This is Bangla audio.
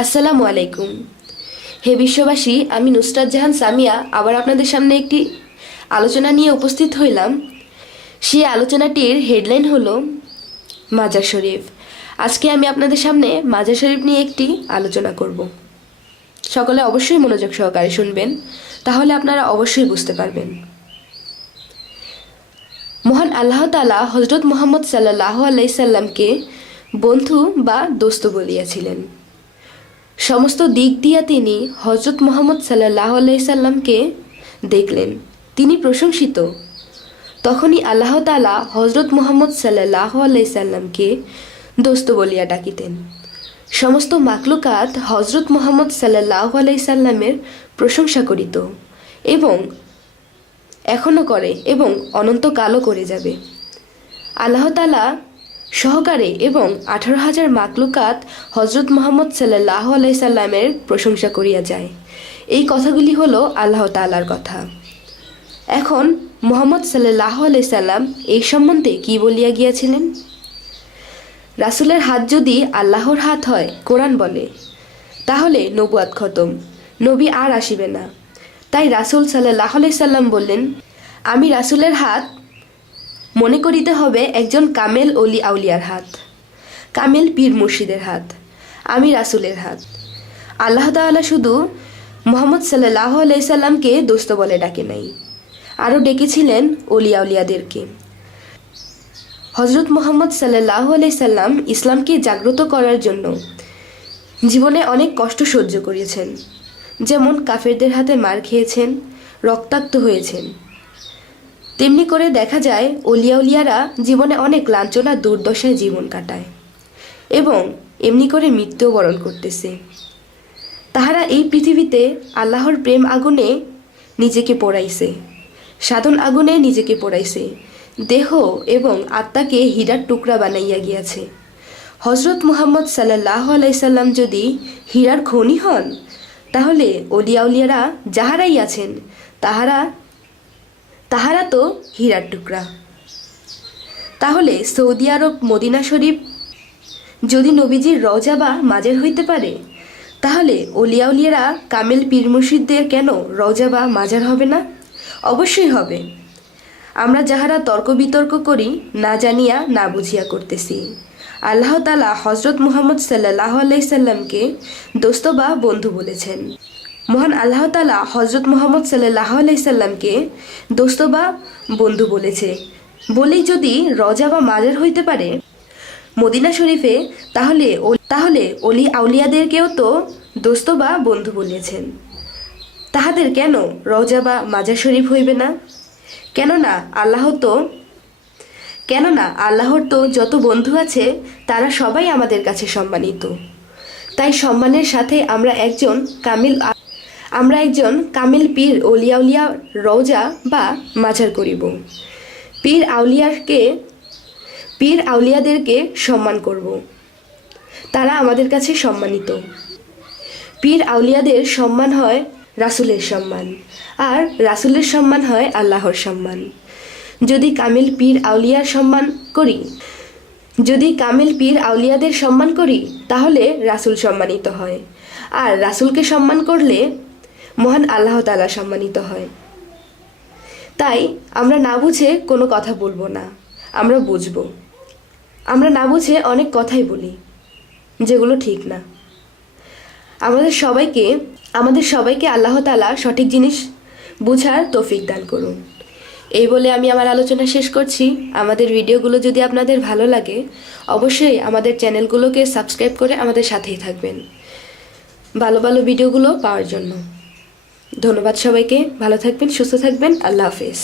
আসসালামু আলাইকুম। হে বিশ্ববাসী, আমি নুসরাত জাহান সামিয়া আবার আপনাদের সামনে একটি আলোচনা নিয়ে উপস্থিত হইলাম। সেই আলোচনাটির হেডলাইন হলো মাজার শরীফ। আজকে আমি আপনাদের সামনে মাজার শরীফ নিয়ে একটি আলোচনা করব। সকলে অবশ্যই মনোযোগ সহকারে শুনবেন, তাহলে আপনারা অবশ্যই বুঝতে পারবেন। মহান আল্লাহ তাআলা হযরত মুহাম্মদ সাল্লাল্লাহু আলাইহি সাল্লামকে বন্ধু বা দোস্ত বলিয়াছিলেন। সমস্ত দিক দিয়া তিনি হযরত মুহাম্মদ সাল্লাল্লাহু আলাইহি সাল্লামকে দেখলেন, তিনি প্রশংসিত। তখনই আল্লাহ তাআলা হযরত মুহাম্মদ সাল্লাল্লাহু আলাইহি সাল্লামকে দোস্ত বলিয়া ডাকিতেন। সমস্ত মাখলুকাত হযরত মুহাম্মদ সাল্লাল্লাহু আলাইহি সাল্লামের প্রশংসা করিত এবং এখনও করে এবং অনন্তকালও করে যাবে। আল্লাহ তাআলা সহকারে এবং 18,000 মাখলুকাত হযরত মুহাম্মদ সাল্লাল্লাহু আলাইহি সাল্লামের প্রশংসা করিয়া যায়। এই কথাগুলি হলো আল্লাহ তাআলার কথা। এখন মুহাম্মদ সাল্লাল্লাহু আলাইহি সাল্লাম এই সম্বন্ধে কি বলিয়া গিয়াছিলেন? রাসূলের হাত যদি আল্লাহর হাত হয়, কোরআন বলে, তাহলে নবুয়াত খতম, নবী আর আসিবে না। তাই রাসূল সাল্লাল্লাহু আলাইহি সাল্লাম বললেন, আমি রাসূলের হাত মনে করিতে হবে একজন কামেল অলি আউলিয়ার হাত, কামেল পীর মুর্শিদের হাত। আমি রাসূলের হাত। আল্লাহ তাআলা শুধু মুহাম্মদ সাল্লাল্লাহু আলাইহি সাল্লামকে দোস্ত বলে ডাকে নাই, আরও ডেকেছিলেন অলি আউলিয়াদেরকে। হযরত মুহাম্মদ সাল্লাল্লাহু আলাইহি সাল্লাম ইসলামকে জাগ্রত করার জন্য জীবনে অনেক কষ্ট সহ্য করেছেন, যেমন কাফেরদের হাতে মার খেয়েছেন, রক্তাক্ত হয়েছেন। তেমনি করে দেখা যায় অলিয়াউলিয়ারা জীবনে অনেক লাঞ্ছনা দুর্দশায় জীবন কাটায় এবং এমনি করে মৃত্যুবরণ করতেছে। তাহারা এই পৃথিবীতে আল্লাহর প্রেম আগুনে নিজেকে পোড়াইছে, সাধন আগুনে নিজেকে পোড়াইছে, দেহ এবং আত্মাকে হীরার টুকরা বানাইয়া গিয়াছে। হযরত মুহাম্মদ সাল্লাল্লাহু আলাইহি সাল্লাম যদি হীরার খনি হন, তাহলে অলিয়াউলিয়ারা যাহারাই আছেন তাহারা তো হীরার টুকরা। তাহলে সৌদি আরব মদিনা শরীফ যদি নবীজির রওজা বা মাজার হইতে পারে, তাহলে অলিয়াউলিয়ারা কামেল পীর মুর্শিদদের কেন রওজা বা মাজার হবে না? অবশ্যই হবে। আমরা যাহারা তর্ক বিতর্ক করি না জানিয়া না বুঝিয়া করতেছি। আল্লাহ তাআলা হযরত মুহাম্মদ সাল্লাল্লাহু আলাইহি সাল্লামকে দোস্ত বা বন্ধু বলেছেন। মহান আল্লাহ তাআলা হযরত মুহাম্মদ সাল্লাল্লাহু আলাইহি সাল্লামকে দোস্ত বা বন্ধু বলেছে বলেই যদি রওজা বা মাজার হইতে পারে মদিনা শরীফে, তাহলে অলি আউলিয়াদেরকেও তো দোস্ত বা বন্ধু বলেছেন। তাহাদের কেন রওজা বা মাজার শরীফ হইবে না? কেননা আল্লাহর তো যত বন্ধু আছে তারা সবাই আমাদের কাছে সম্মানিত। তাই সম্মানের সাথে আমরা একজন কামিল পীর অলিয়াউলিয়া রওজা বা মাজার করিব। পীর আউলিয়াদেরকে সম্মান করব, তারা আমাদের কাছে সম্মানিত। পীর আউলিয়াদের সম্মান হয় রাসূলের সম্মান, আর রাসূলের সম্মান হয় আল্লাহর সম্মান। যদি কামিল পীর আউলিয়াদের সম্মান করি, তাহলে রাসূল সম্মানিত হয়, আর রাসূলকে সম্মান করলে মহান আল্লাহ তাআলা সম্মানিত হয়। তাই আমরা না বুঝে কোনো কথা বলবো না, আমরা বুঝবো। আমরা না বুঝে অনেক কথাই বলি যেগুলো ঠিক না। আমাদের সবাইকে আল্লাহ তাআলা সঠিক জিনিস বুঝার তৌফিক দান করুন। এই বলে আমি আমার আলোচনা শেষ করছি। আমাদের ভিডিওগুলো যদি আপনাদের ভালো লাগে, অবশ্যই আমাদের চ্যানেলগুলোকে সাবস্ক্রাইব করে আমাদের সাথেই থাকবেন ভালো ভালো ভিডিওগুলো পাওয়ার জন্য। ধন্যবাদ সবাইকে। ভালো থাকবেন, সুস্থ থাকবেন। আল্লাহ হাফেজ।